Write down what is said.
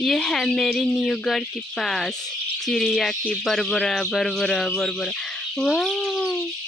ये है मेरी न्यूगढ़ के पास चिड़िया की बरबरा बरबरा बरबरा। वाह